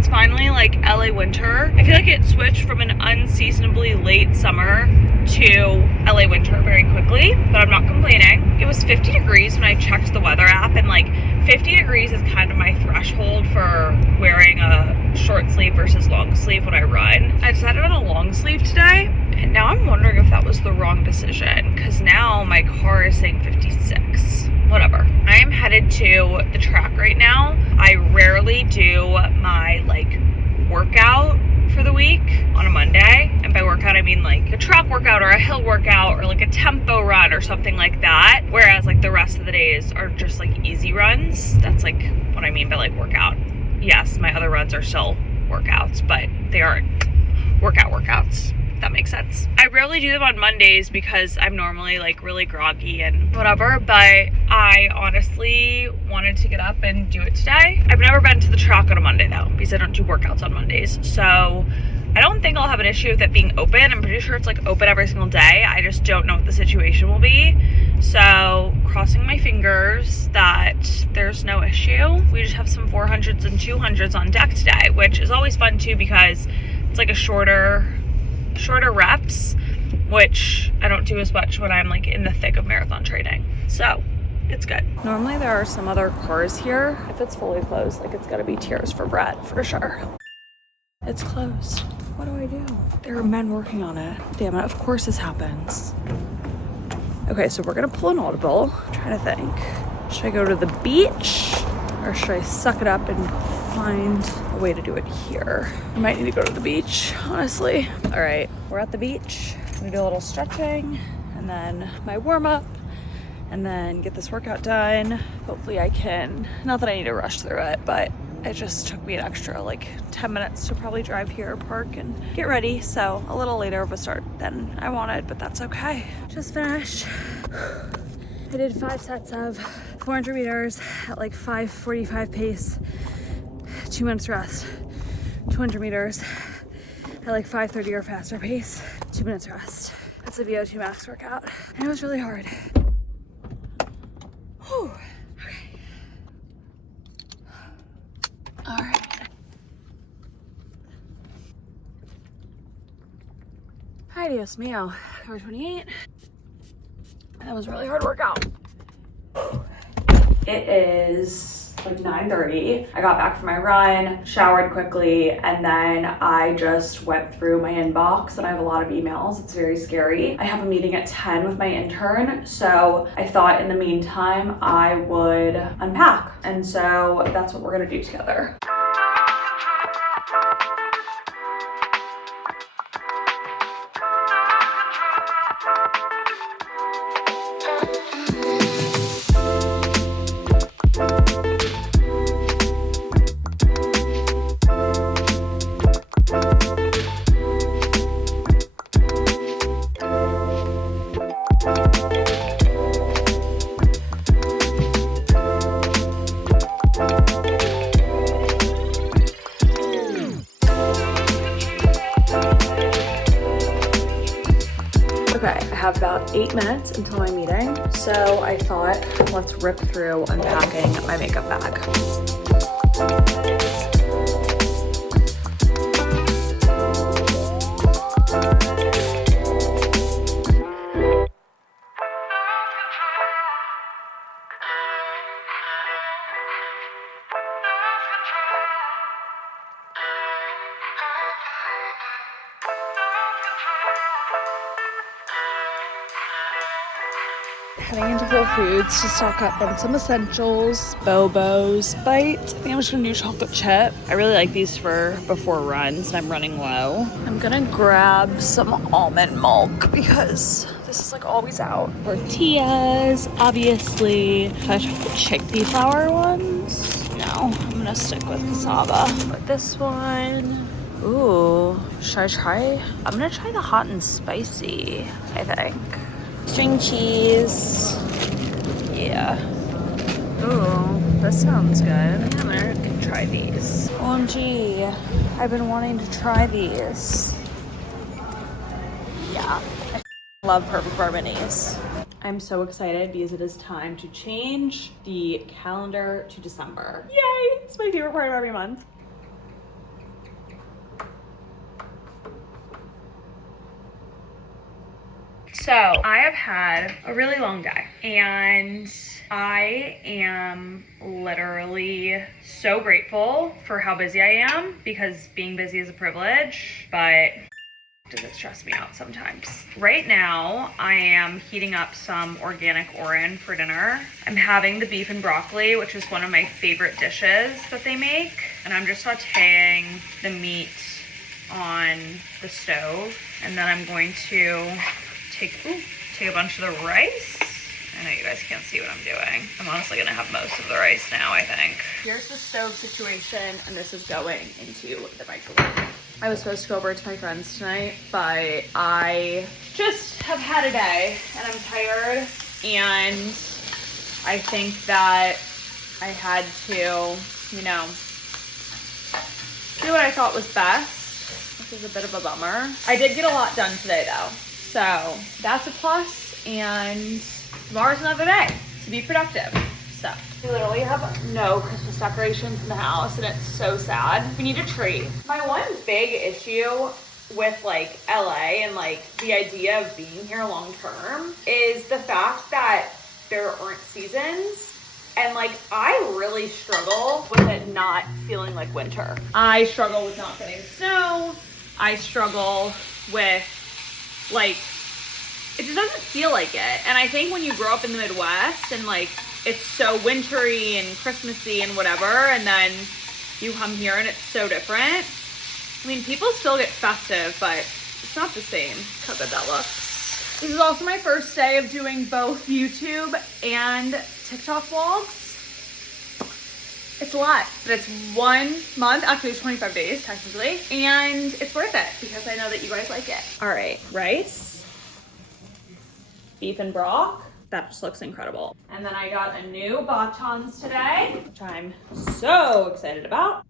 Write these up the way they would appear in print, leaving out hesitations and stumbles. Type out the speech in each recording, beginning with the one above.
it's finally like LA winter. I feel like it switched from an unseasonably late summer to LA winter very quickly, but I'm not complaining. It was 50 degrees when I checked the weather app, and like 50 degrees is kind of my threshold for wearing a short sleeve versus long sleeve when I run. I decided on a long sleeve today, and now I'm wondering if that was the wrong decision, because now my car is saying 56. Whatever. I am headed to the track right now. I rarely do my like workout for the week on a Monday, and by workout I mean like a track workout or a hill workout or like a tempo run or something like that, whereas like the rest of the days are just like easy runs. That's like what I mean by like workout. Yes, my other runs are still workouts, but they aren't workouts, if that makes sense. I rarely do them on Mondays because I'm normally like really groggy and whatever, but I honestly wanted to get up and do it today. I've never been to the track on a Monday though, because I don't do workouts on Mondays, so I don't think I'll have an issue with it being open. I'm pretty sure it's like open every single day. I just don't know what the situation will be. So crossing my fingers that there's no issue. We just have some 400s and 200s on deck today, which is always fun too, because it's like a shorter reps, which I don't do as much when I'm like in the thick of marathon training. So it's good. Normally there are some other cars here. If it's fully closed, like it's gotta be Tears for Brett for sure. It's closed. What do I do? There are men working on it. Damn it, of course this happens. Okay, so we're gonna pull an audible. I'm trying to think. Should I go to the beach or should I suck it up and find a way to do it here? I might need to go to the beach, honestly. All right, we're at the beach. I'm gonna do a little stretching and then my warm up and then get this workout done. Hopefully I can, not that I need to rush through it, but it just took me an extra like 10 minutes to probably drive here, park, and get ready. So a little later of a start than I wanted, but that's okay. Just finished. I did 5 sets of 400 meters at like 5:45 pace, 2 minutes rest. 200 meters at like 5:30 or faster pace, 2 minutes rest. That's a VO2 max workout. And it was really hard. Whew. Okay. All right. Hi, Dios mío. Hour 28. That was a really hard workout. It is like 9:30. I got back from my run, showered quickly, and then I just went through my inbox, and I have a lot of emails. It's very scary. I have a meeting at 10 with my intern, so I thought in the meantime I would unpack. And so that's what we're gonna do together. Okay, I have about 8 minutes until my meeting, so I thought let's rip through unpacking my makeup bag. Heading into Whole Foods to stock up on some essentials, Bobo's Bite. I think I'm just gonna do chocolate chip. I really like these for before runs and I'm running low. I'm gonna grab some almond milk because this is like always out. Tortillas, obviously. Should I try the chickpea flour ones? No, I'm gonna stick with cassava. But this one, ooh, should I try? I'm gonna try the hot and spicy, I think. String cheese. Yeah. Ooh, this sounds good. I'm gonna try these. OMG, I've been wanting to try these. Yeah. I love perfect barbenis. I'm so excited because it is time to change the calendar to December. Yay! It's my favorite part of every month. So I have had a really long day and I am literally so grateful for how busy I am because being busy is a privilege, but does it stress me out sometimes. Right now, I am heating up some organic oran for dinner. I'm having the beef and broccoli, which is one of my favorite dishes that they make. And I'm just sauteing the meat on the stove. And then I'm going to take a bunch of the rice. I know you guys can't see what I'm doing. I'm honestly gonna have most of the rice now, I think. Here's the stove situation, and this is going into the microwave. I was supposed to go over to my friend's tonight, but I just have had a day, and I'm tired, and I think that I had to, you know, do what I thought was best, which is a bit of a bummer. I did get a lot done today, though, so that's a plus, and tomorrow's another day to be productive. So we literally have no Christmas decorations in the house and it's so sad. We need a tree. My one big issue with like LA and like the idea of being here long term is the fact that there aren't seasons. And like I really struggle with it not feeling like winter. I struggle with not getting snow. I struggle with like it just doesn't feel like it. And I think when you grow up in the Midwest and like it's so wintry and Christmassy and whatever, and then you come here and it's so different. I mean, people still get festive, but it's not the same. Look how good that looks. This is also my first day of doing both YouTube and TikTok vlogs. It's a lot, but it's 1 month, actually it's 25 days technically, and it's worth it because I know that you guys like it. All right, rice. Beef and broth. That just looks incredible. And then I got a new batons today, which I'm so excited about.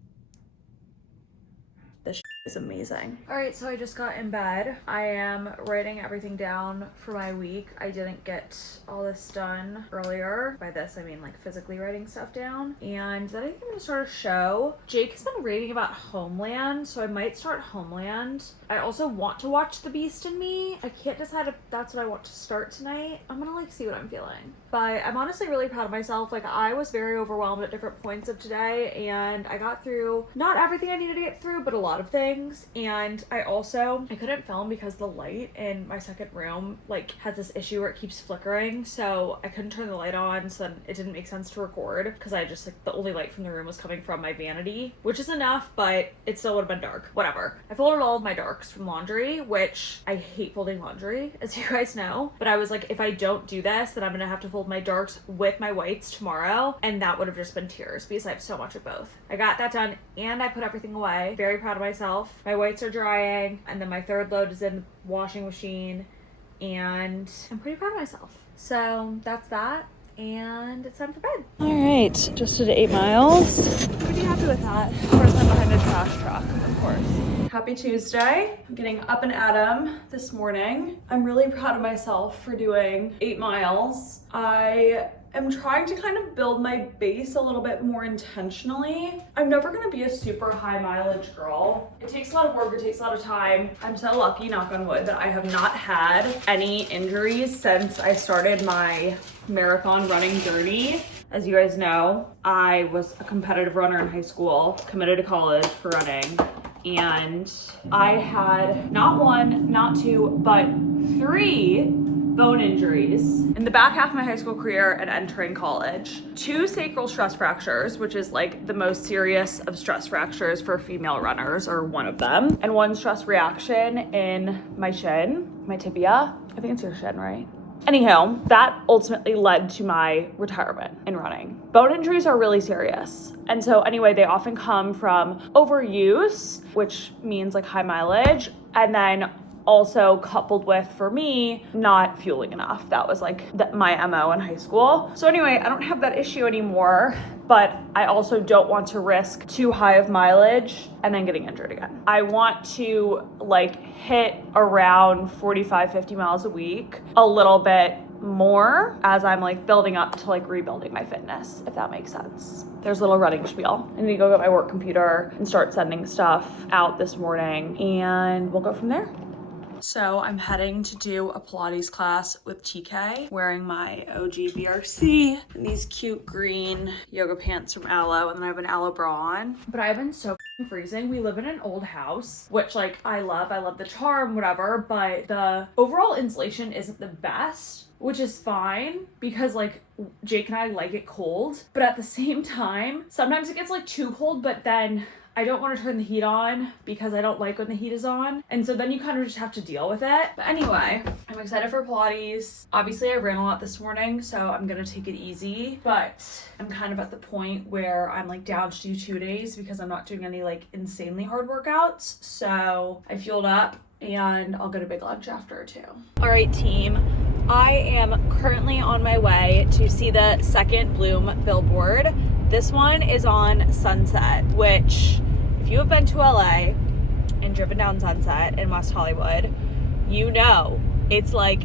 This is amazing. All right, so I just got in bed. I am writing everything down for my week. I didn't get all this done earlier. By this, I mean like physically writing stuff down. And then I think I'm gonna start a show. Jake has been raving about Homeland, so I might start Homeland. I also want to watch The Beast in Me. I can't decide if that's what I want to start tonight. I'm gonna like see what I'm feeling. But I'm honestly really proud of myself. Like I was very overwhelmed at different points of today and I got through not everything I needed to get through, but a lot of things. And I couldn't film because the light in my second room like has this issue where it keeps flickering, so I couldn't turn the light on, so then it didn't make sense to record because I just like the only light from the room was coming from my vanity, which is enough, but it still would have been dark. Whatever. I folded all of my darks from laundry, which I hate folding laundry, as you guys know, but I was like, if I don't do this, then I'm gonna have to fold my darks with my whites tomorrow, and that would have just been tears because I have so much of both. I got that done and I put everything away. Very proud of myself. My whites are drying, and then my third load is in the washing machine, and I'm pretty proud of myself. So that's that, and it's time for bed. All right, just did 8 miles. Pretty happy with that. Of course, I'm behind a trash truck, of course. Happy Tuesday. I'm getting up and at 'em this morning. I'm really proud of myself for doing 8 miles. I am trying to kind of build my base a little bit more intentionally. I'm never gonna be a super high mileage girl. It takes a lot of work, it takes a lot of time. I'm so lucky, knock on wood, that I have not had any injuries since I started my marathon running journey. As you guys know, I was a competitive runner in high school, committed to college for running, and I had not 1, not 2, but 3 bone injuries in the back half of my high school career and entering college. 2 sacral stress fractures, which is like the most serious of stress fractures for female runners, or one of them, and 1 stress reaction in my shin, my tibia. I think it's your shin, right? Anyhow, that ultimately led to my retirement in running. Bone injuries are really serious. And so anyway, they often come from overuse, which means like high mileage, and then also coupled with, for me, not fueling enough. That was like my MO in high school. So anyway, I don't have that issue anymore, but I also don't want to risk too high of mileage and then getting injured again. I want to like hit around 45, 50 miles a week, a little bit more as I'm like building up to like rebuilding my fitness, if that makes sense. There's a little running spiel. I need to go get my work computer and start sending stuff out this morning, and we'll go from there. So I'm heading to do a Pilates class with TK, wearing my OG BRC and these cute green yoga pants from Aloe, and then I have an Aloe bra on. But I've been so freezing. We live in an old house, which like I love the charm, whatever, but the overall insulation isn't the best, which is fine because like Jake and I like it cold, but at the same time, sometimes it gets like too cold, but then I don't want to turn the heat on because I don't like when the heat is on. And so then you kind of just have to deal with it. But anyway, I'm excited for Pilates. Obviously I ran a lot this morning, so I'm going to take it easy, but I'm kind of at the point where I'm like down to do 2 days because I'm not doing any like insanely hard workouts. So I fueled up and I'll get a big lunch after too. All right, team. I am currently on my way to see the second Bloom billboard. This one is on Sunset, which if you have been to LA and driven down Sunset in West Hollywood, you know it's like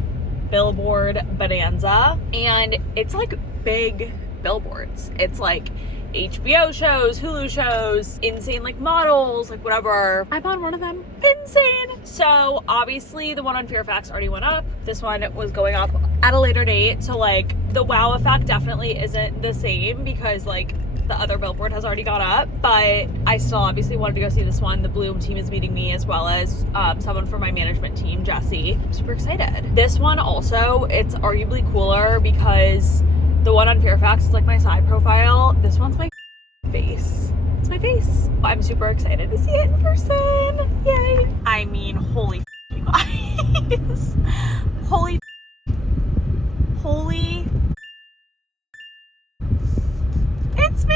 billboard bonanza, and it's like big billboards. It's like HBO shows, Hulu shows, insane like models, like whatever. I'm on one of them. Insane. So obviously the one on Fairfax already went up. This one was going up at a later date. So like the wow effect definitely isn't the same because like the other billboard has already gone up, but I still obviously wanted to go see this one. The Bloom team is meeting me as well as someone from my management team, Jesse. I'm super excited. This one also, it's arguably cooler because the one on Fairfax is like my side profile. This one's my face. It's my face. I'm super excited to see it in person. Yay. I mean, holy you guys. Holy it's me.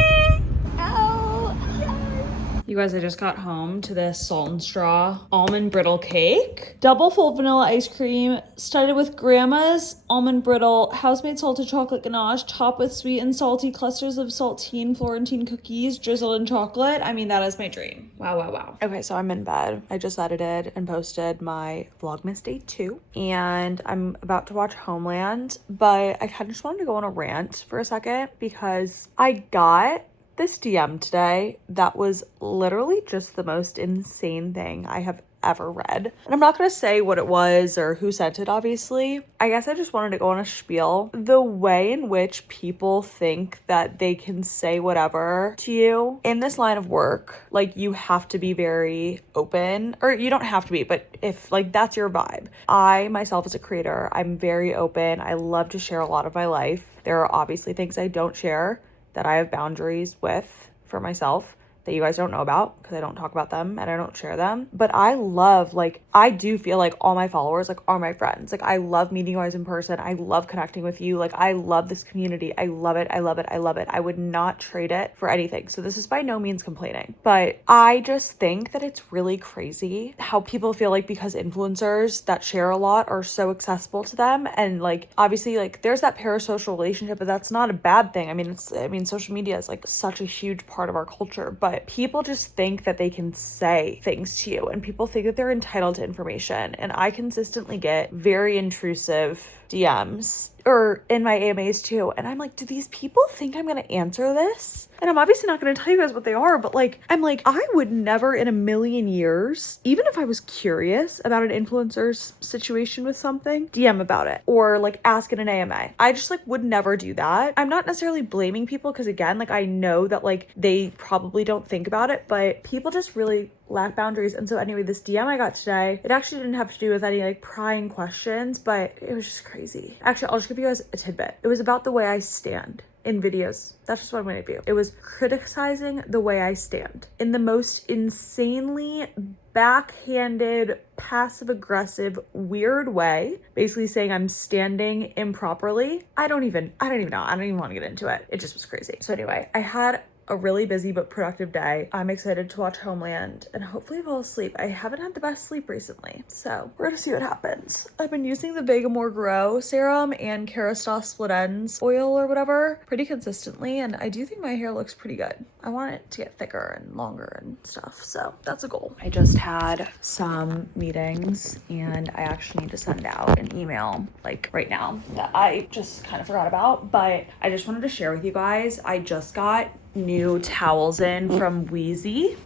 Oh, yes. You guys, I just got home to this salt and straw almond brittle cake. Double full vanilla ice cream, studded with grandma's almond brittle, house-made salted chocolate ganache, topped with sweet and salty clusters of saltine Florentine cookies, drizzled in chocolate. I mean, that is my dream. Wow, wow, wow. Okay, so I'm in bed. I just edited and posted my vlogmas day 2, and I'm about to watch Homeland, but I kind of just wanted to go on a rant for a second because I got this DM today that was literally just the most insane thing I have ever read. And I'm not going to say what it was or who sent it, obviously. I guess I just wanted to go on a spiel. The way in which people think that they can say whatever to you in this line of work, like you have to be very open, or you don't have to be, but if like that's your vibe. I myself as a creator, I'm very open. I love to share a lot of my life. There are obviously things I don't share that I have boundaries with for myself that you guys don't know about because I don't talk about them and I don't share them. But I love, like, I do feel like all my followers like are my friends. Like I love meeting you guys in person. I love connecting with you. Like I love this community. I love it. I love it. I love it. I would not trade it for anything. So this is by no means complaining, but I just think that it's really crazy how people feel like because influencers that share a lot are so accessible to them. And like, obviously like there's that parasocial relationship, but that's not a bad thing. I mean, social media is like such a huge part of our culture, but people just think that they can say things to you and people think that they're entitled to information. And I consistently get very intrusive DMs or in my AMAs too. And I'm like, do these people think I'm going to answer this? And I'm obviously not going to tell you guys what they are, but like, I'm like, I would never in a million years, even if I was curious about an influencer's situation with something, DM about it or like ask in an AMA. I just like would never do that. I'm not necessarily blaming people because again, like I know that like they probably don't think about it, but people just really lack boundaries. And so anyway, this DM I got today, it actually didn't have to do with any like prying questions, but it was just crazy. Actually, I'll just give you guys a tidbit. It was about the way I stand in videos. That's just what I'm going to do. It was criticizing the way I stand in the most insanely backhanded, passive-aggressive, weird way, basically saying I'm standing improperly. I don't even know. I don't even want to get into it. It just was crazy. So anyway, I had a really busy but productive day. I'm excited to watch Homeland and hopefully fall asleep. I haven't had the best sleep recently, so we're gonna see what happens. I've been using the Vegamore Grow serum and Kerastase Split Ends oil or whatever pretty consistently, and I do think my hair looks pretty good. I want it to get thicker and longer and stuff, so that's a goal. I just had some meetings and I actually need to send out an email like right now that I just kind of forgot about, but I just wanted to share with you guys. I just got new towels in from Wheezy.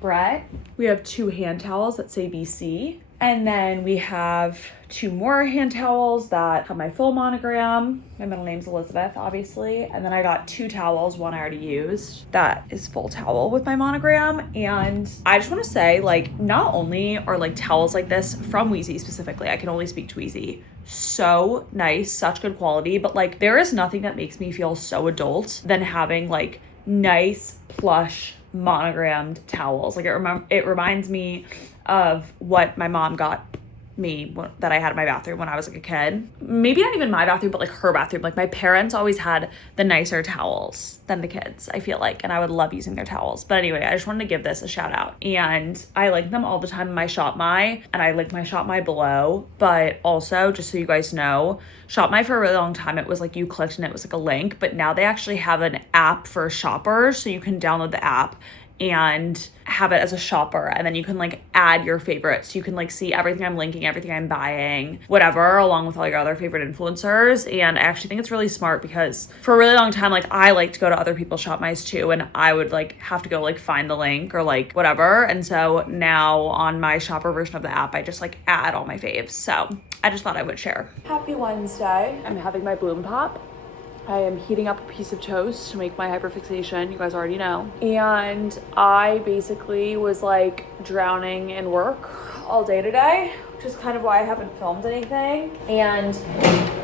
Brett, we have 2 hand towels that say BC. And then we have 2 more hand towels that have my full monogram. My middle name's Elizabeth, obviously. And then I got 2 towels, one I already used. That is full towel with my monogram. And I just want to say, like, not only are like towels like this from Wheezy specifically, I can only speak to Wheezy, so nice, such good quality, but like there is nothing that makes me feel so adult than having like nice plush monogrammed towels. Like it reminds me of what my mom got me that I had in my bathroom when I was like a kid. Maybe not even my bathroom, but like her bathroom. Like my parents always had the nicer towels than the kids, I feel like, and I would love using their towels. But anyway, I just wanted to give this a shout out. And I link them all the time in my Shop My, and I link my Shop My below. But also, just so you guys know, Shop My for a really long time, it was like you clicked and it was like a link, but now they actually have an app for shoppers, so you can download the app and have it as a shopper, and then you can like add your favorites. You can like see everything I'm linking, everything I'm buying, whatever, along with all your other favorite influencers. And I actually think it's really smart because for a really long time, like I like to go to other people's Shop My's too, and I would like have to go like find the link or like whatever. And so now on my shopper version of the app, I just like add all my faves. So I just thought I would share. Happy Wednesday. I'm having my Bloom Pop. I am heating up a piece of toast to make my hyperfixation, you guys already know. And I basically was like drowning in work all day today, which is kind of why I haven't filmed anything. And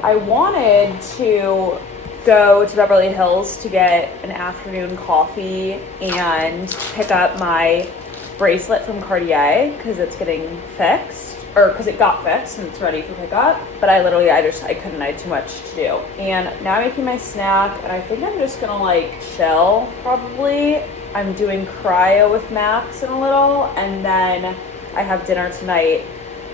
I wanted to go to Beverly Hills to get an afternoon coffee and pick up my bracelet from Cartier because it's getting fixed. Or because it got fixed and it's ready for pickup. But I couldn't, I had too much to do. And now I'm making my snack, and I think I'm just gonna like chill, probably. I'm doing cryo with Max in a little, and then I have dinner tonight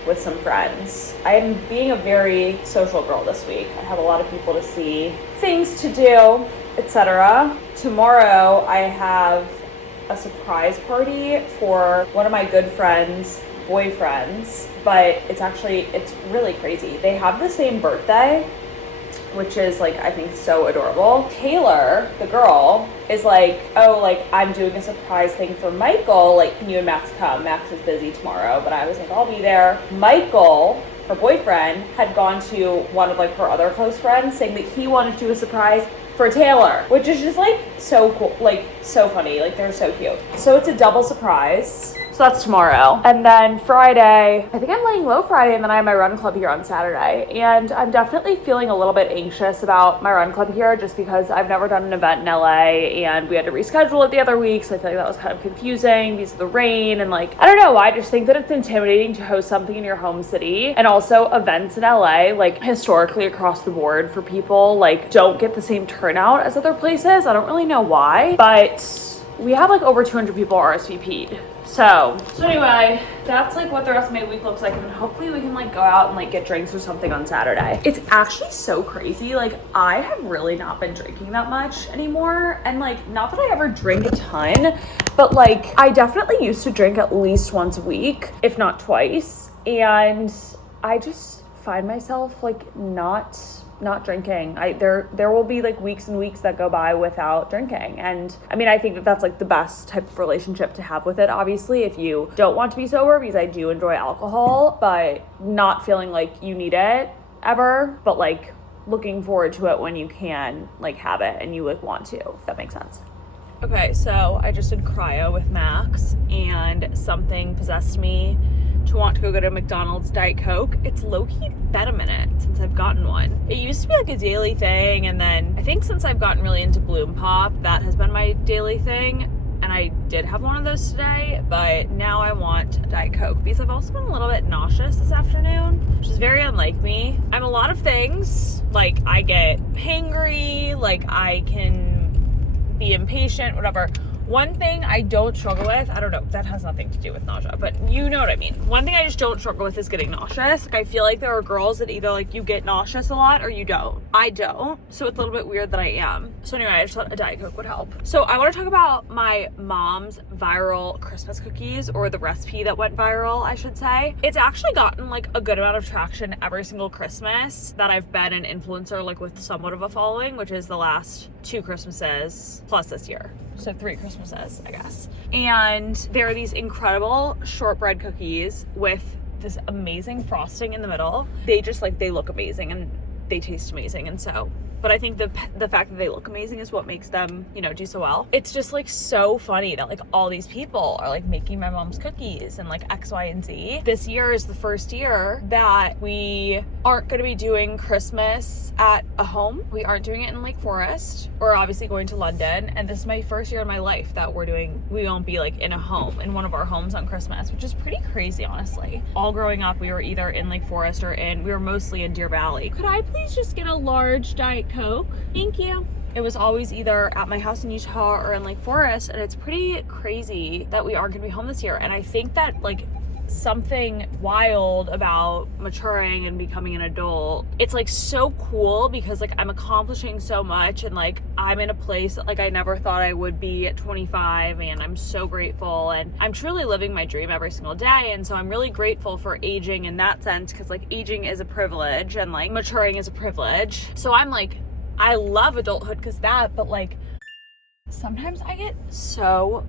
with some friends. I am being a very social girl this week. I have a lot of people to see, things to do, etc. Tomorrow I have a surprise party for one of my good friends' boyfriends, but it's really crazy. They have the same birthday, which is like, I think so adorable. Taylor, the girl, is like, oh, like I'm doing a surprise thing for Michael, like can you and Max come? Max is busy tomorrow, but I was like, I'll be there. Michael, her boyfriend, had gone to one of like her other close friends saying that he wanted to do a surprise for Taylor, which is just like so cool, like so funny, like they're so cute. So it's a double surprise. So that's tomorrow. And then Friday, I think I'm laying low Friday, and then I have my run club here on Saturday. And I'm definitely feeling a little bit anxious about my run club here just because I've never done an event in LA and we had to reschedule it the other week. So I feel like that was kind of confusing because of the rain. And like, I don't know, I just think that it's intimidating to host something in your home city. And also events in LA, like historically across the board for people, like don't get the same turnout as other places. I don't really know why, but we have like over 200 people RSVP'd. So anyway, that's like what the rest of my week looks like, and hopefully we can like go out and like get drinks or something on Saturday. It's actually so crazy. Like I have really not been drinking that much anymore, and like not that I ever drink a ton, but like I definitely used to drink at least once a week, if not twice, and I just find myself like not drinking. There will be like weeks and weeks that go by without drinking. And I mean, I think that that's like the best type of relationship to have with it, obviously, if you don't want to be sober, because I do enjoy alcohol, but not feeling like you need it ever, but like looking forward to it when you can like have it and you like want to, if that makes sense. Okay, so I just did cryo with Max, and something possessed me to want to go get a McDonald's Diet Coke. It's low-key been a minute since I've gotten one. It used to be like a daily thing, and then I think since I've gotten really into Bloom Pop, that has been my daily thing, and I did have one of those today, but now I want a Diet Coke because I've also been a little bit nauseous this afternoon, which is very unlike me. I'm a lot of things. Like I get hangry, like I can be impatient, whatever. One thing I don't struggle with, I don't know, that has nothing to do with nausea, but you know what I mean. One thing I just don't struggle with is getting nauseous. Like I feel like there are girls that either like you get nauseous a lot or you don't. I don't, so it's a little bit weird that I am. So anyway, I just thought a Diet Coke would help. So I want to talk about my mom's viral Christmas cookies, or the recipe that went viral, I should say. It's actually gotten like a good amount of traction every single Christmas that I've been an influencer, like with somewhat of a following, which is the last 2 Christmases plus this year. So 3 Christmases, I guess. And there are these incredible shortbread cookies with this amazing frosting in the middle. They just like, they look amazing and they taste amazing. And so, but I think the fact that they look amazing is what makes them, you know, do so well. It's just like so funny that like all these people are like making my mom's cookies and like X, Y, and Z. This year is the first year that we aren't going to be doing Christmas at a home. We aren't doing it in Lake Forest. We're obviously going to London. And this is my first year in my life that we won't be like in a home, in one of our homes on Christmas, which is pretty crazy, honestly. All growing up, we were either in Lake Forest or we were mostly in Deer Valley. Could I please just get a large Diet Coke? Thank you. It was always either at my house in Utah or in Lake Forest, and it's pretty crazy that we aren't gonna be home this year. And I think that like something wild about maturing and becoming an adult, it's like so cool because like I'm accomplishing so much and like I'm in a place that like I never thought I would be at 25, and I'm so grateful and I'm truly living my dream every single day. And so I'm really grateful for aging in that sense, because like aging is a privilege and like maturing is a privilege. So I'm like, I love adulthood because that, but like sometimes I get so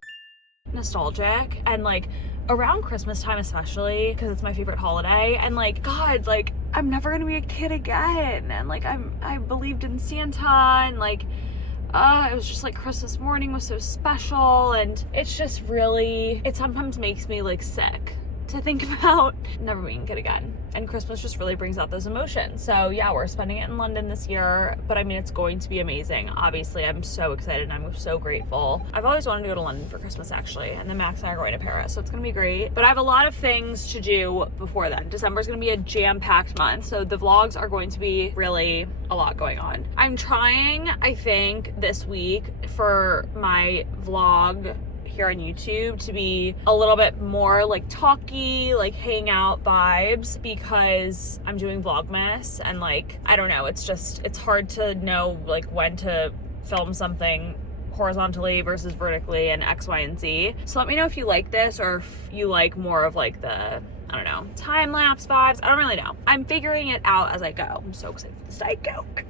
nostalgic, and like around Christmas time especially, because it's my favorite holiday, and like God, like I'm never gonna be a kid again, and like I believed in Santa, and like it was just like Christmas morning was so special, and it's just really, it sometimes makes me like sick to think about never being a kid again. And Christmas just really brings out those emotions. So yeah, we're spending it in London this year, but I mean, it's going to be amazing. Obviously, I'm so excited and I'm so grateful. I've always wanted to go to London for Christmas actually, and then Max and I are going to Paris, so it's gonna be great. But I have a lot of things to do before then. December is gonna be a jam-packed month, so the vlogs are going to be really a lot going on. I'm trying, I think, this week for my vlog here on YouTube to be a little bit more like talky, like hangout vibes, because I'm doing vlogmas and like, I don't know, it's hard to know like when to film something horizontally versus vertically and X, Y, and Z. So let me know if you like this, or if you like more of like the, I don't know, time-lapse vibes. I don't really know. I'm figuring it out as I go. I'm so excited for this Diet Coke.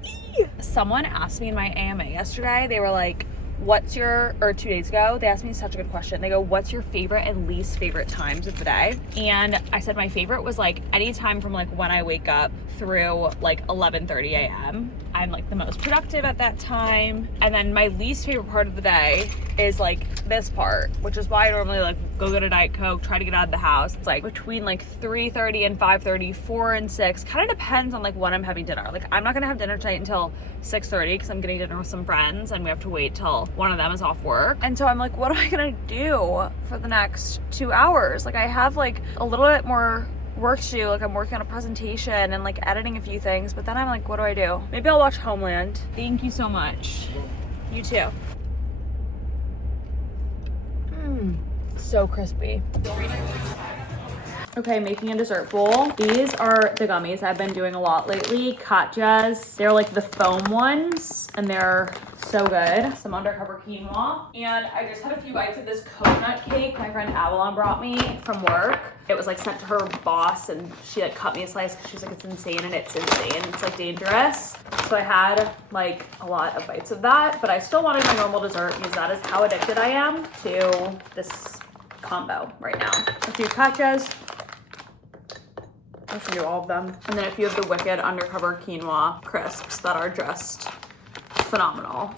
Someone asked me in my AMA yesterday, they were like, or 2 days ago, they asked me such a good question. They go, what's your favorite and least favorite times of the day? And I said my favorite was like any time from like when I wake up through like 11:30 a.m. I'm like the most productive at that time. And then my least favorite part of the day is like this part, which is why I normally like go get a Diet Coke, try to get out of the house. It's like between like 3:30 and 5:30, 4 and 6. Kind of depends on like when I'm having dinner. Like I'm not gonna have dinner tonight until 6:30 because I'm getting dinner with some friends and we have to wait till one of them is off work. And so I'm like, what am I gonna do for the next 2 hours? Like I have like a little bit more work to do. Like I'm working on a presentation and like editing a few things, but then I'm like, what do I do? Maybe I'll watch Homeland. Thank you so much. You too. So crispy. Okay, making a dessert bowl. These are the gummies I've been doing a lot lately. Katja's. They're like the foam ones, and they're so good. Some undercover quinoa. And I just had a few bites of this coconut cake my friend Avalon brought me from work. It was like sent to her boss, and she like cut me a slice because she's like, it's insane, and it's insane. It's like dangerous. So I had like a lot of bites of that, but I still wanted my normal dessert because that is how addicted I am to this combo right now. A few Katja's. I'll show you all of them. And then a few of the Wicked undercover quinoa crisps that are just phenomenal.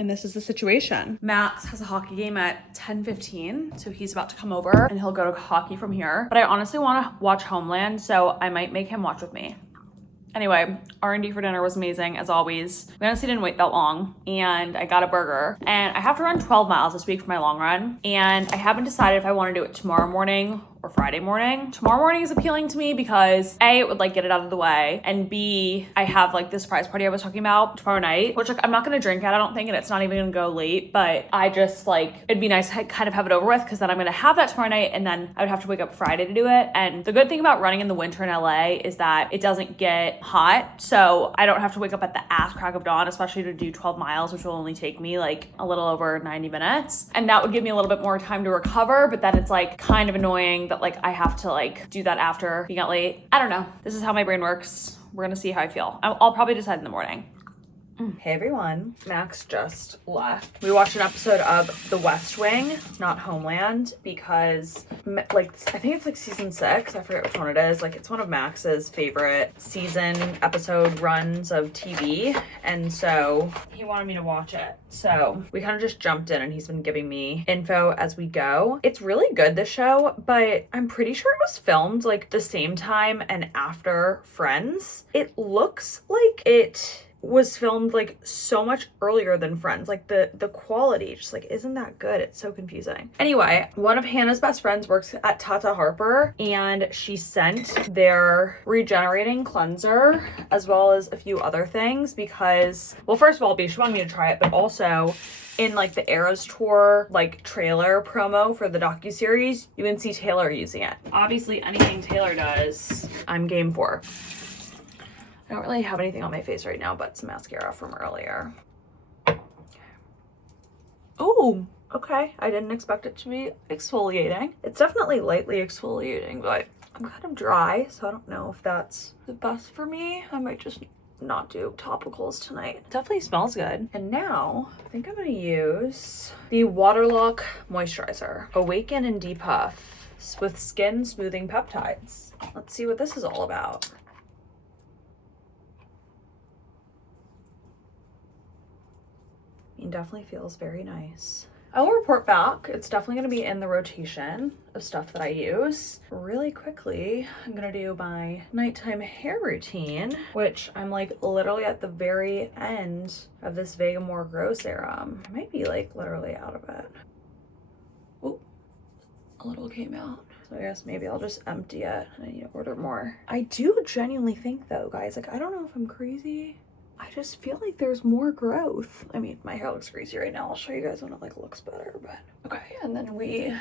And this is the situation. Max has a hockey game at 10:15, so he's about to come over and he'll go to hockey from here. But I honestly want to watch Homeland, so I might make him watch with me. Anyway, R&D for dinner was amazing, as always. We honestly didn't wait that long, and I got a burger. And I have to run 12 miles this week for my long run, and I haven't decided if I want to do it tomorrow morning or Friday morning. Tomorrow morning is appealing to me because A, it would like get it out of the way, and B, I have like the surprise party I was talking about tomorrow night, which like I'm not gonna drink at, I don't think, and it's not even gonna go late, but I just like, it'd be nice to kind of have it over with, because then I'm gonna have that tomorrow night, and then I would have to wake up Friday to do it. And the good thing about running in the winter in LA is that it doesn't get hot, so I don't have to wake up at the ass crack of dawn, especially to do 12 miles, which will only take me like a little over 90 minutes. And that would give me a little bit more time to recover, but then it's like kind of annoying that like I have to like do that after being out late. I don't know. This is how my brain works. We're gonna see how I feel. I'll probably decide in the morning. Hey everyone, Max just left. We watched an episode of The West Wing, not Homeland, because like I think it's like season 6. I forget which one it is. Like it's one of Max's favorite season episode runs of TV, and so he wanted me to watch it. So we kind of just jumped in, and he's been giving me info as we go. It's really good, this show, but I'm pretty sure it was filmed like the same time and after Friends. It looks like it was filmed like so much earlier than Friends. Like the quality just like isn't that good. It's so confusing. Anyway, one of Hannah's best friends works at Tata Harper, and she sent their regenerating cleanser as well as a few other things because, well, first of all, she wanted me to try it, but also in like the Eras Tour like trailer promo for the docuseries, you can see Taylor using it. Obviously anything Taylor does, I'm game for. I don't really have anything on my face right now but some mascara from earlier. Oh, okay. I didn't expect it to be exfoliating. It's definitely lightly exfoliating, but I'm kind of dry, so I don't know if that's the best for me. I might just not do topicals tonight. It definitely smells good. And now I think I'm gonna use the Waterlock Moisturizer. Awaken and Depuff with Skin Smoothing Peptides. Let's see what this is all about. It definitely feels very nice. I'll report back. It's definitely going to be in the rotation of stuff that I use. Really quickly, I'm going to do my nighttime hair routine, which I'm like literally at the very end of this Vegamore Grow Serum. I might be like literally out of it. Oh, a little came out. So I guess maybe I'll just empty it and I need to order more. I do genuinely think though, guys, like I don't know if I'm crazy. I just feel like there's more growth. I mean, my hair looks crazy right now. I'll show you guys when it like looks better, but okay. And then we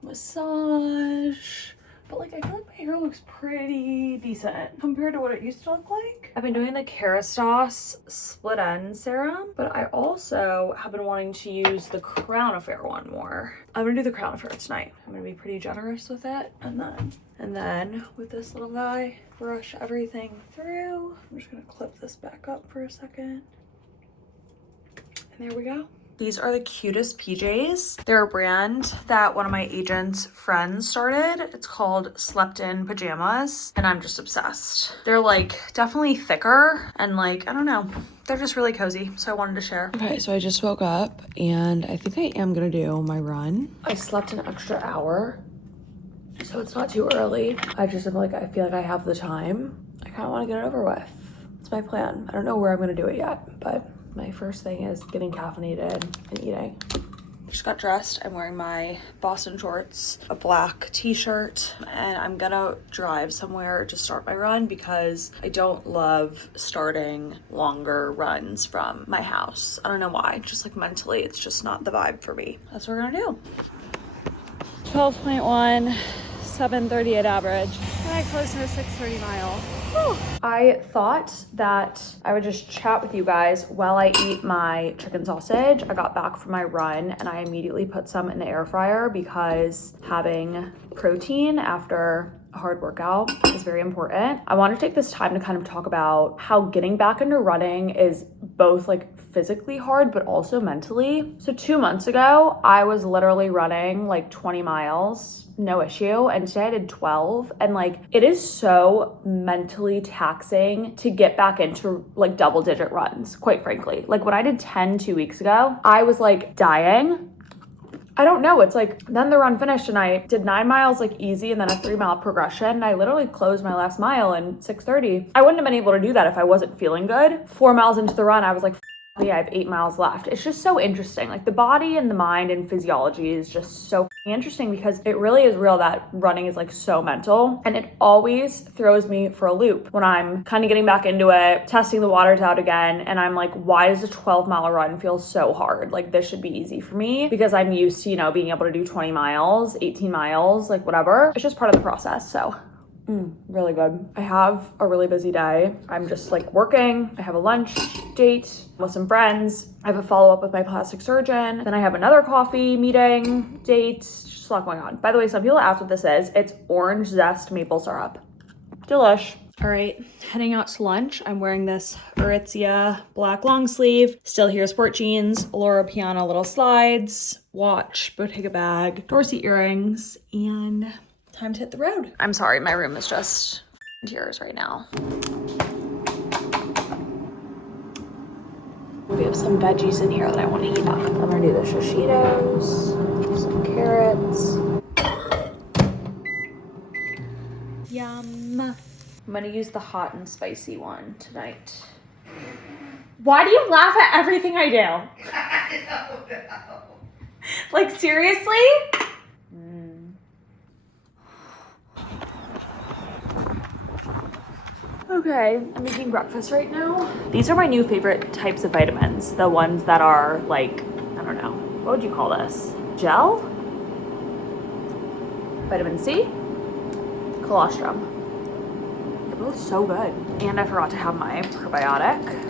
massage. But like, I feel like my hair looks pretty decent compared to what it used to look like. I've been doing the Kerastase Split End Serum, but I also have been wanting to use the Crown Affair one more. I'm gonna do the Crown Affair tonight. I'm gonna be pretty generous with it. And then with this little guy, brush everything through. I'm just gonna clip this back up for a second. And there we go. These are the cutest PJs. They're a brand that one of my agent's friends started. It's called Slept In Pajamas, and I'm just obsessed. They're like definitely thicker and like, I don't know, they're just really cozy, so I wanted to share. Okay, so I just woke up and I think I am gonna do my run. I slept an extra hour, so it's not too early. I just am like, I feel like I have the time. I kind of want to get it over with. It's my plan. I don't know where I'm gonna do it yet, but my first thing is getting caffeinated and eating. Just got dressed. I'm wearing my Boston shorts, a black t-shirt, and I'm gonna drive somewhere to start my run because I don't love starting longer runs from my house. I don't know why, just like mentally, it's just not the vibe for me. That's what we're gonna do. 12.1, 7:38 average. And I close to a 6:30 mile. I thought that I would just chat with you guys while I eat my chicken sausage. I got back from my run and I immediately put some in the air fryer because having protein after a hard workout is very important. I want to take this time to kind of talk about how getting back into running is both like physically hard but also mentally. So 2 months ago, I was literally running like 20 miles, no issue, and today I did 12, and like it is so mentally taxing to get back into like double digit runs, quite frankly. Like when I did 10 2 weeks ago, I was like dying. I don't know, it's like then the run finished and I did 9 miles like easy and then a 3 mile progression, and I literally closed my last mile in 6:30. I wouldn't have been able to do that if I wasn't feeling good. 4 miles into the run, I was like, me, I have 8 miles left. It's just so interesting. Like the body and the mind and physiology is just so interesting because it really is real that running is like so mental, and it always throws me for a loop when I'm kind of getting back into it, testing the waters out again, and I'm like, why does a 12-mile run feel so hard? Like this should be easy for me because I'm used to, you know, being able to do 20 miles, 18 miles, like whatever. It's just part of the process. So really good. I have a really busy day. I'm just like working. I have a lunch date with some friends. I have a follow-up with my plastic surgeon. Then I have another coffee meeting date. Just a lot going on. By the way, some people ask what this is. It's orange zest maple syrup. Delish. All All right, heading out to lunch. I'm wearing this Aritzia black long sleeve, Still Here sport jeans, Laura Piana little slides, watch, Bottega bag, Dorsey earrings, and time to hit the road. I'm sorry, my room is just tears right now. We have some veggies in here that I want to heat up. I'm gonna do the shishitos, some carrots. Yum. I'm gonna use the hot and spicy one tonight. Why do you laugh at everything I do? I don't know. Like, seriously? Okay, I'm making breakfast right now. These are my new favorite types of vitamins. The ones that are like, I don't know, what would you call this? Gel? Vitamin C? Colostrum. They're both so good. And I forgot to have my probiotic.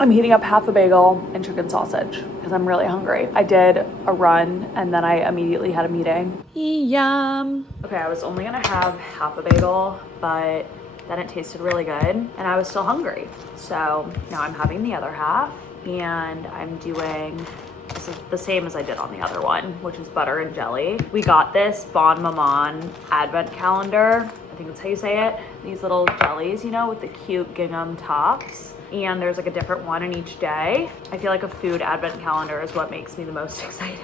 I'm heating up half a bagel and chicken sausage because I'm really hungry. I did a run and then I immediately had a meeting. Yum. Okay, I was only gonna have half a bagel, but then it tasted really good and I was still hungry. So now I'm having the other half and I'm doing this is the same as I did on the other one, which is butter and jelly. We got this Bon Maman advent calendar. I think that's how you say it. These little jellies, you know, with the cute gingham tops. And there's like a different one in each day. I feel like a food advent calendar is what makes me the most excited.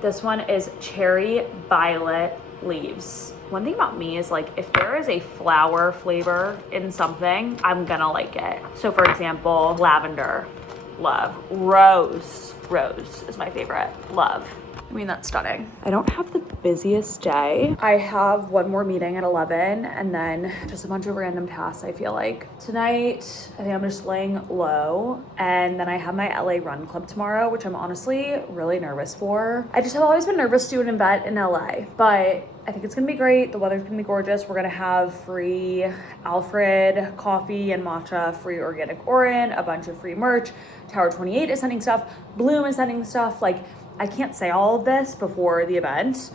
This one is cherry violet leaves. One thing about me is like, if there is a flower flavor in something, I'm gonna like it. So for example, lavender, love. Rose is my favorite, love. I mean, that's stunning. I don't have the busiest day. I have one more meeting at 11 and then just a bunch of random tasks, I feel like. Tonight, I think I'm just laying low. And then I have my LA run club tomorrow, which I'm honestly really nervous for. I just have always been nervous to do an event in LA, but I think it's gonna be great. The weather's gonna be gorgeous. We're gonna have free Alfred coffee and matcha, free organic Orin, a bunch of free merch. Tower 28 is sending stuff. Bloom is sending stuff. Like, I can't say all of this before the event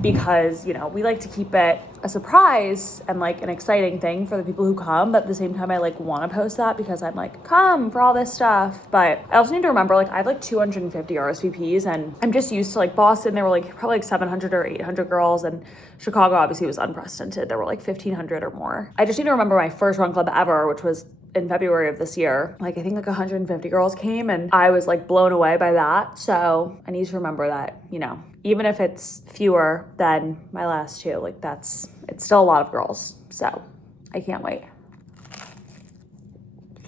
because, you know, we like to keep it a surprise and like an exciting thing for the people who come. But at the same time, I like want to post that because I'm like, come for all this stuff. But I also need to remember, like, I have like 250 RSVPs and I'm just used to like Boston. There were like probably like 700 or 800 girls, and Chicago obviously was unprecedented. There were like 1,500 or more. I just need to remember my first run club ever, which was in February of this year. Like, I think like 150 girls came and I was like blown away by that. So I need to remember that, you know, even if it's fewer than my last two, like it's still a lot of girls. So I can't wait.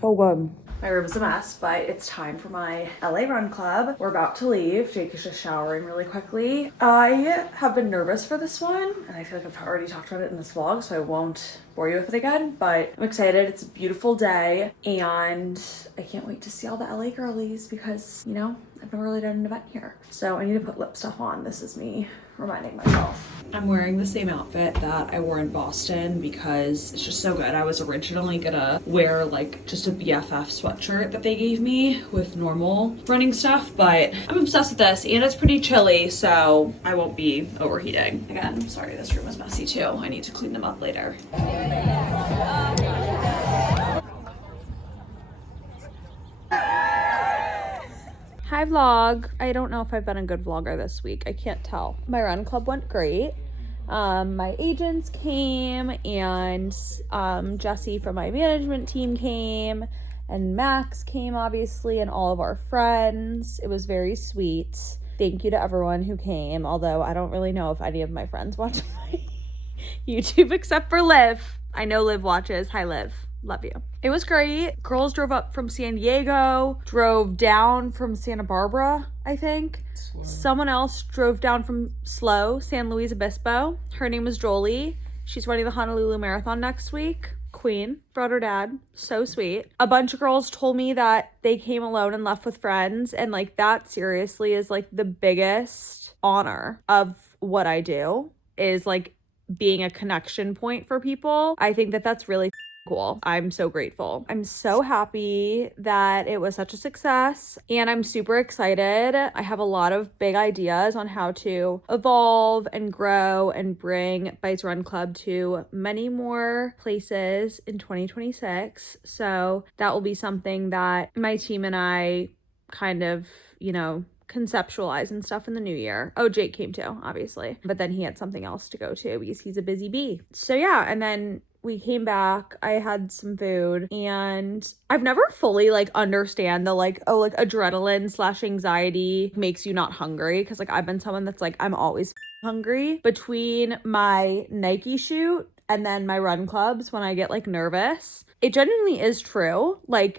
So good. My room is a mess, but it's time for my LA Run Club. We're about to leave. Jake is just showering really quickly. I have been nervous for this one, and I feel like I've already talked about it in this vlog, so I won't bore you with it again, but I'm excited. It's a beautiful day, and I can't wait to see all the LA girlies because, you know, I've never really done an event here. So I need to put lip stuff on. This is me reminding myself. I'm wearing the same outfit that I wore in Boston because it's just so good. I was originally gonna wear like just a BFF sweatshirt that they gave me with normal running stuff, but I'm obsessed with this and it's pretty chilly, so I won't be overheating. Again, I'm sorry this room is messy too. I need to clean them up later. Hi vlog. I don't know if I've been a good vlogger this week. I can't tell. My run club went great. My agents came and Jesse from my management team came and Max came obviously and all of our friends. It was very sweet. Thank you to everyone who came, although I don't really know if any of my friends watch my YouTube except for Liv. I know Liv watches. Hi Liv. Love you. It was great. Girls drove up from San Diego, drove down from Santa Barbara, I think. Slow. Someone else drove down from San Luis Obispo. Her name is Jolie. She's running the Honolulu Marathon next week. Queen. Brought her dad. So sweet. A bunch of girls told me that they came alone and left with friends. And like that seriously is like the biggest honor of what I do, is like being a connection point for people. I think that that's really cool. I'm so grateful. I'm so happy that it was such a success, and I'm super excited. I have a lot of big ideas on how to evolve and grow and bring Bites Run Club to many more places in 2026. So that will be something that my team and I kind of, conceptualize and stuff in the new year. Oh, Jake came too, obviously. But then he had something else to go to because he's a busy bee. So yeah, and then we came back, I had some food, and I've never fully understand the adrenaline / anxiety makes you not hungry, because I've been someone that's I'm always hungry. Between my Nike shoot and then my run clubs, when I get nervous, it genuinely is true.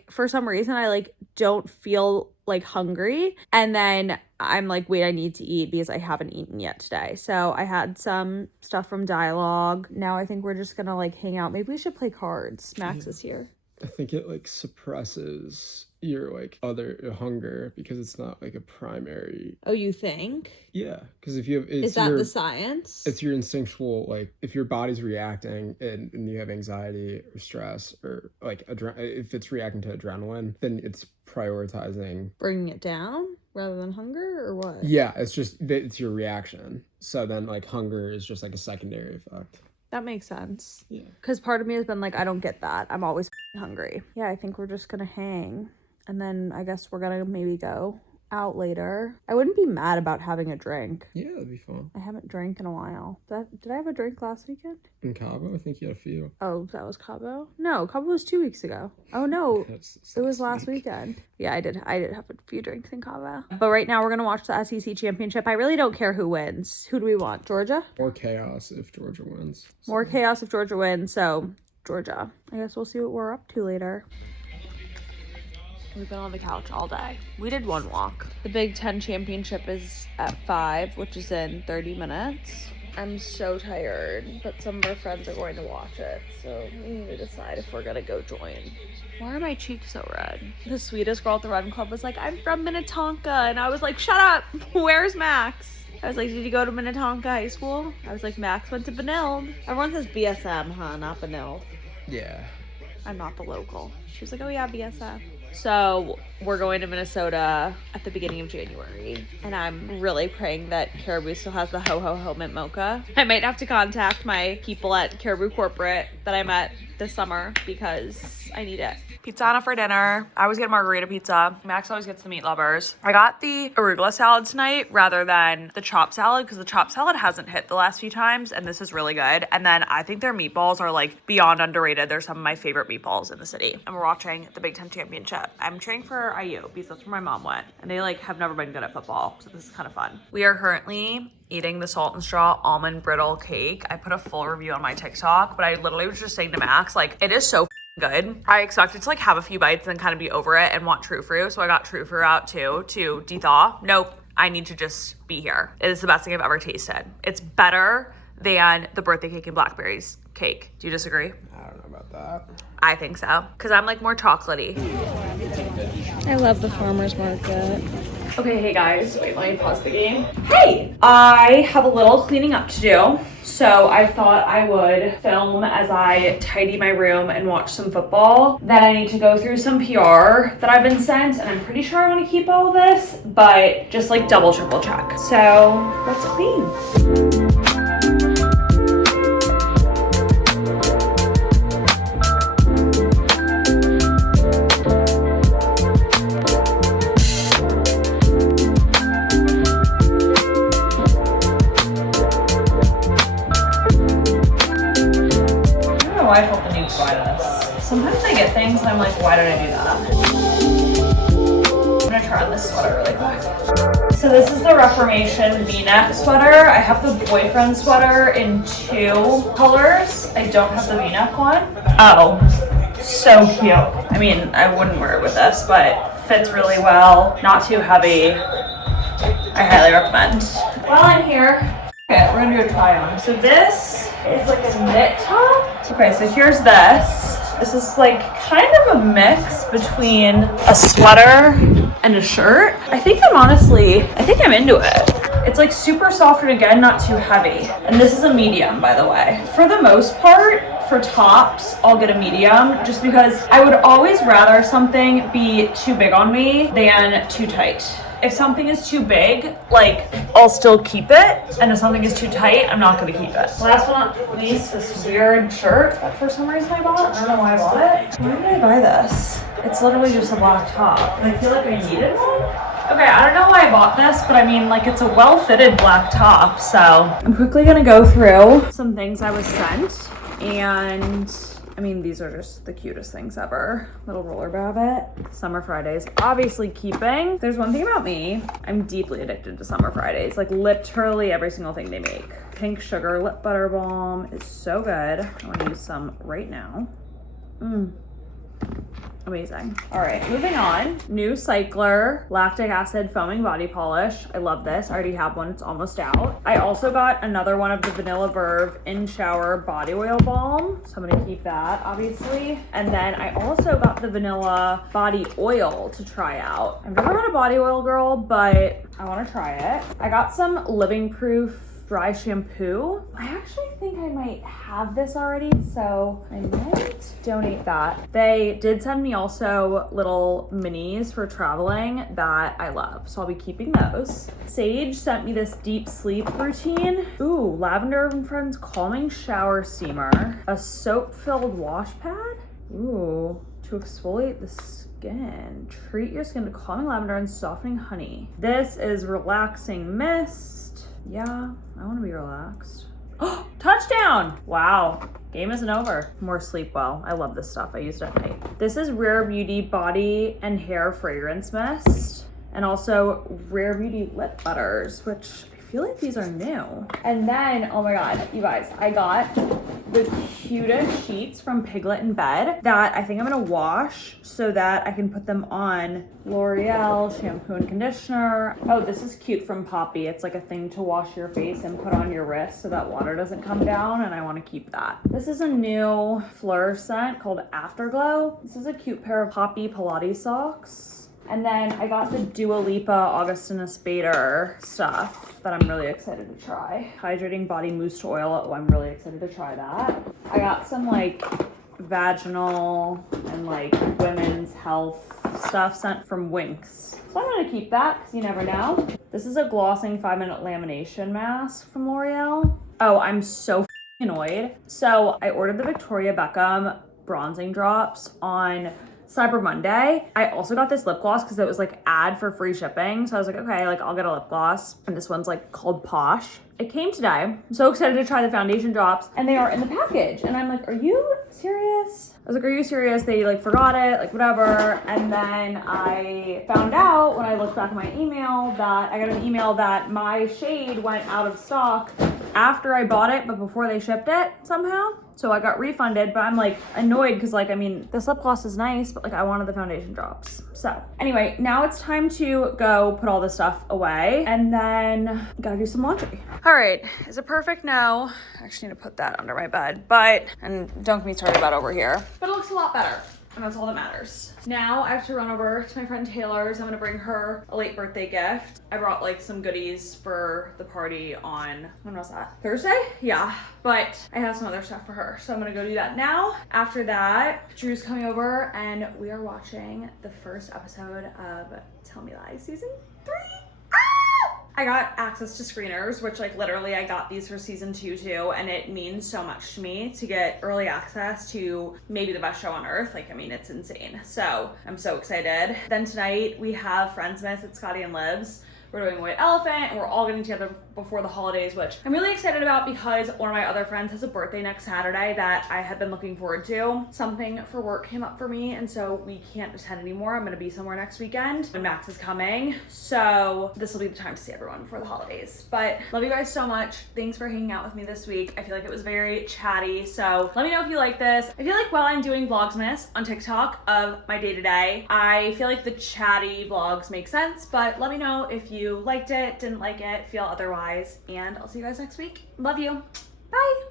For some reason I don't feel hungry, and then I'm wait, I need to eat because I haven't eaten yet today. So I had some stuff from Dialogue. Now I think we're just gonna hang out. Maybe we should play cards. Max is here. I think it suppresses your other hunger because it's not a primary. Oh, you think? Yeah, because if you have, is that the science? It's your instinctual, if your body's reacting and you have anxiety or stress or if it's reacting to adrenaline, then it's prioritizing bringing it down rather than hunger, or what? Yeah, it's your reaction. So then hunger is just a secondary effect. That makes sense. Yeah. Because part of me has been I don't get that. I'm always hungry. Yeah, I think we're just gonna hang. And then I guess we're gonna maybe go out later. I wouldn't be mad about having a drink. Yeah, that'd be fun. I haven't drank in a while. Did I have a drink last weekend? In Cabo? I think you had a few. Oh, that was Cabo? No, Cabo was 2 weeks ago. Oh no, it was last weekend. Yeah, I did have a few drinks in Cabo. But right now we're gonna watch the SEC championship. I really don't care who wins. Who do we want? Georgia? More chaos if Georgia wins. More chaos if Georgia wins, so Georgia. I guess we'll see what we're up to later. We've been on the couch all day. We did one walk. The Big Ten championship is at 5, which is in 30 minutes. I'm so tired, but some of our friends are going to watch it, so we need to decide if we're gonna go join. Why are my cheeks so red? The sweetest girl at the run club was I'm from Minnetonka, and I was shut up, where's Max? I was did you go to Minnetonka High School? I was Max went to Benilde. Everyone says BSM, huh, not Benilde. Yeah. I'm not the local. She was oh yeah, BSM. So we're going to Minnesota at the beginning of January, and I'm really praying that Caribou still has the Ho Ho Ho Mint Mocha. I might have to contact my people at Caribou Corporate that I met this summer because I need it. Pizza Hut for dinner. I always get margarita pizza. Max always gets the meat lovers. I got the arugula salad tonight rather than the chopped salad because the chopped salad hasn't hit the last few times, and this is really good. And then I think their meatballs are beyond underrated. They're some of my favorite meatballs in the city. And we're watching the Big Ten championship. I'm cheering for IU because that's where my mom went, and they have never been good at football, so this is kind of fun. We are currently eating the Salt and Straw almond brittle cake. I put a full review on my TikTok, but I literally was just saying to Max, it is so good. I expected to have a few bites and kind of be over it and want true fruit, so I got true fruit out too to de-thaw. Nope, I need to just be here. It is the best thing I've ever tasted. It's better than the birthday cake and blackberries cake. Do you disagree? I don't know about that. I think so, because I'm more chocolatey. I love the farmer's market. Okay, hey guys, wait, let me pause the game. Hey, I have a little cleaning up to do, so I thought I would film as I tidy my room and watch some football. Then I need to go through some PR that I've been sent, and I'm pretty sure I want to keep all of this, but just double, triple check. So let's clean. I felt the need to buy this. Sometimes I get things and I'm why did I do that? I'm gonna try on this sweater really quick. So this is the Reformation V-neck sweater. I have the boyfriend sweater in 2 colors. I don't have the V-neck one. Oh, so cute. I mean, I wouldn't wear it with this, but fits really well. Not too heavy. I highly recommend. While I'm here, okay, we're gonna do a try on. So this is a knit top. Okay, so here's this. This is kind of a mix between a sweater and a shirt. I think I'm into it. It's super soft and again, not too heavy. And this is a medium, by the way. For the most part, for tops, I'll get a medium just because I would always rather something be too big on me than too tight. If something is too big, like, I'll still keep it, and if something is too tight, I'm not gonna keep it. Last but not least, this weird shirt that for some reason I bought. I don't know why I bought it. Why did I buy this? It's literally just a black top, and I feel like I needed one. Okay, I don't know why I bought this, but I mean, like, it's a well-fitted black top, so I'm quickly gonna go through some things I was sent, and I mean, these are just the cutest things ever. Little roller rabbit. Summer Fridays, obviously keeping. There's one thing about me, I'm deeply addicted to Summer Fridays. Like literally every single thing they make. Pink Sugar Lip Butter Balm is so good. I wanna use some right now. Amazing. All right, moving on. New Cycler Lactic Acid Foaming Body Polish. I love this. I already have one. It's almost out. I also got another one of the Vanilla Verve In Shower Body Oil Balm. So I'm going to keep that, obviously. And then I also got the Vanilla Body Oil to try out. I've never been a body oil girl, but I want to try it. I got some Living Proof dry shampoo. I actually think I might have this already, so I might donate that. They did send me also little minis for traveling that I love, so I'll be keeping those. Sage sent me this deep sleep routine. Ooh, Lavender and Friends Calming Shower Steamer. A soap-filled wash pad. Ooh, to exfoliate the skin. Treat your skin to calming lavender and softening honey. This is relaxing mist. Yeah, I want to be relaxed. Oh, touchdown! Wow, game isn't over. More sleep well. I love this stuff. I use it at night. This is Rare Beauty Body and Hair Fragrance Mist. And also Rare Beauty Lip Butters, which I feel like these are new. And then, oh my God, you guys, I got the cutest sheets from Piglet in Bed that I think I'm gonna wash so that I can put them on. L'Oreal shampoo and conditioner. Oh, this is cute from Poppy. It's like a thing to wash your face and put on your wrist so that water doesn't come down, and I want to keep that. This is a new Fleur scent called Afterglow. This is a cute pair of Poppy Pilates socks. And then I got the Dua Lipa Augustina Spader stuff that I'm really excited to try. Hydrating body mousse oil. Oh, I'm really excited to try that. I got some like vaginal and like women's health stuff sent from Winx. So I'm gonna keep that because you never know. This is a glossing 5-minute lamination mask from L'Oreal. Oh, I'm so annoyed. So I ordered the Victoria Beckham bronzing drops on Cyber Monday. I also got this lip gloss because it was like ad for free shipping. So I was like, okay, like I'll get a lip gloss. And this one's like called Posh. It came today. I'm so excited to try the foundation drops and they are in the package. And I'm like, are you serious? I was like, are you serious? They like forgot it, like whatever. And then I found out when I looked back at my email that I got an email that my shade went out of stock after I bought it, but before they shipped it somehow. So I got refunded, but I'm like annoyed because like, I mean, this lip gloss is nice, but like I wanted the foundation drops. So anyway, now it's time to go put all this stuff away and then gotta do some laundry. All right, is it perfect? No. I actually need to put that under my bed, and don't get me started about over here. But it looks a lot better. And that's all that matters. Now I have to run over to my friend Taylor's. I'm gonna bring her a late birthday gift. I brought like some goodies for the party on, when was that? Thursday? Yeah, but I have some other stuff for her. So I'm gonna go do that now. After that, Drew's coming over and we are watching the first episode of Tell Me Lies season 3. I got access to screeners, which like literally I got these for season 2 too, and it means so much to me to get early access to maybe the best show on earth. Like, I mean, it's insane. So I'm so excited. Then tonight we have Friendsmas at Scotty and Liv's. We're doing White Elephant, and we're all getting together before the holidays, which I'm really excited about because one of my other friends has a birthday next Saturday that I had been looking forward to. Something for work came up for me, and so we can't attend anymore. I'm gonna be somewhere next weekend, and Max is coming, so this will be the time to see everyone before the holidays. But love you guys so much. Thanks for hanging out with me this week. I feel like it was very chatty, so let me know if you like this. I feel like while I'm doing vlogmas on TikTok of my day-to-day, I feel like the chatty vlogs make sense, but let me know if you liked it, didn't like it, feel otherwise, and I'll see you guys next week. Love you.